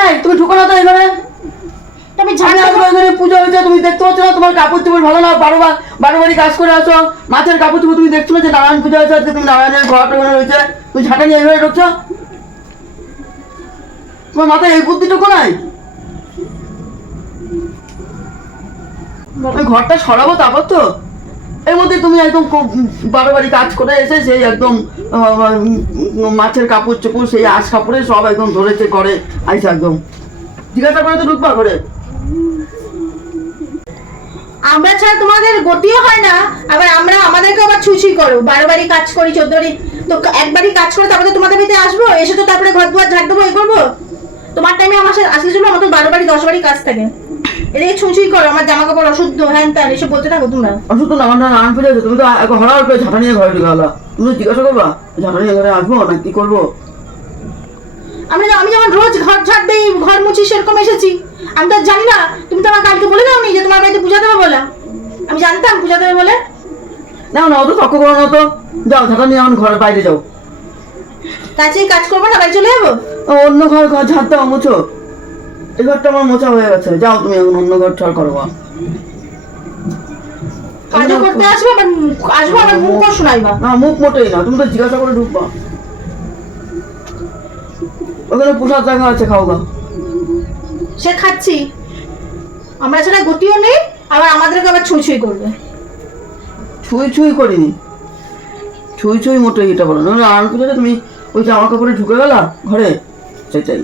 এই তুমি ঢুকো না তো এখানে। তুমি আমি আসবো এখানে, পুজো হয়েছে, তুমি দেখতে পাচ্ছ না তোমার কাপড় চোপড় ভালো না, বারো বাড়ি কাজ করে আসো, মাছের কাপড় চোপড় তুমি দেখছো না যে নারায়ণ পূজা হয়েছে আজকে, তুমি নারায়ণের ঘর ওখানে রয়েছে, তুমি ঝাঁটা নিয়ে এইভাবে ঢুকছো? তোমার মাথায় এই বুদ্ধিটুকু নাই? ওই ঘরটা সরাবো তারপর তো। এর মধ্যে তুমি একদম বারো বাড়ি কাজ করে এসে সেই একদম মাছের কাপড় চোপড় সেই আশ কাপড়ে সব একদম ধরেছে করে আইসা একদম জিজ্ঞাসা করে তো ঢুকবা ঘরে। আমরা ছাড়া তোমাদের গতিও হয় না, আবার আমরা আমাদেরকে আবার ছুঁই করো, 12 বাড়ি কাজ করি, 14 বাড়ি, তো একবারই কাজ করে তারপরে তো তোমাদের বাড়িতে আসবো, এসে তো তারপরে ঘর দুয়ার ঝাড় দেবো, এ করবো। তোমার টাইমে আমার সাথে আসলে জন্য আমার তো 12 বাড়ি 10 বাড়ি কাজ থাকে, এদিকে ছুঁই করো, আমার জামা কাপড় অশুদ্ধ হ্যান ত্যান এসব বলতে থাকো তোমরা। অসুস্থ না, আমার নারায়ণ পূজা আছে, তুমি তো হঠাৎ করে ঝাঁটা নিয়ে ঘরে ঢুকে গেলা, তুমি তো জিজ্ঞাসা করবা ঝাঁটা নিয়ে ঘরে আসবো না কি করবো? আমি যেমন রোজ ঘর ঝাড় দিই, ঘর মুছি, সেরকম এসেছি। আমি তো আর জানি না, তুমি তো আমার কালকে বলে দাওনি যে তোমার বাড়িতে পূজা দেবো বলে। আমি জানতাম পূজা দেবে বলে। না না, অত তক্ক করো না তো, যাও ঝাঁটা নিয়ে আমার ঘরের বাইরে যাও। কাছেই কাজ করবো না, বাড়ি চলে যাবো? অন্য ঘর ঝাড় দাও, মুছো, এই ঘরটা আমার মোছা হয়ে গেছে, যাও তুমি এখন অন্য ঘর ঠাড় করো। কাজও করতে আসবো, আসবো আমার মুখও শোনাইবা না, মুখ মোটেই না, তুমি তো জিজ্ঞাসা করে ঢুকবা। ওখানে প্রসাদ রাখা আছে, খাও গা। সে খাচ্ছি, আমরা ছাড়া গতিও নেই, আবার আমাদেরকে আবার ছুঁই করবে। ছুঁই করিনি, ছুঁই মোটেই এটা বলো না। আর পুজোতে তুমি ওই জামা কাপড়ে ঢুকে গেলা ঘরে, সেটাই।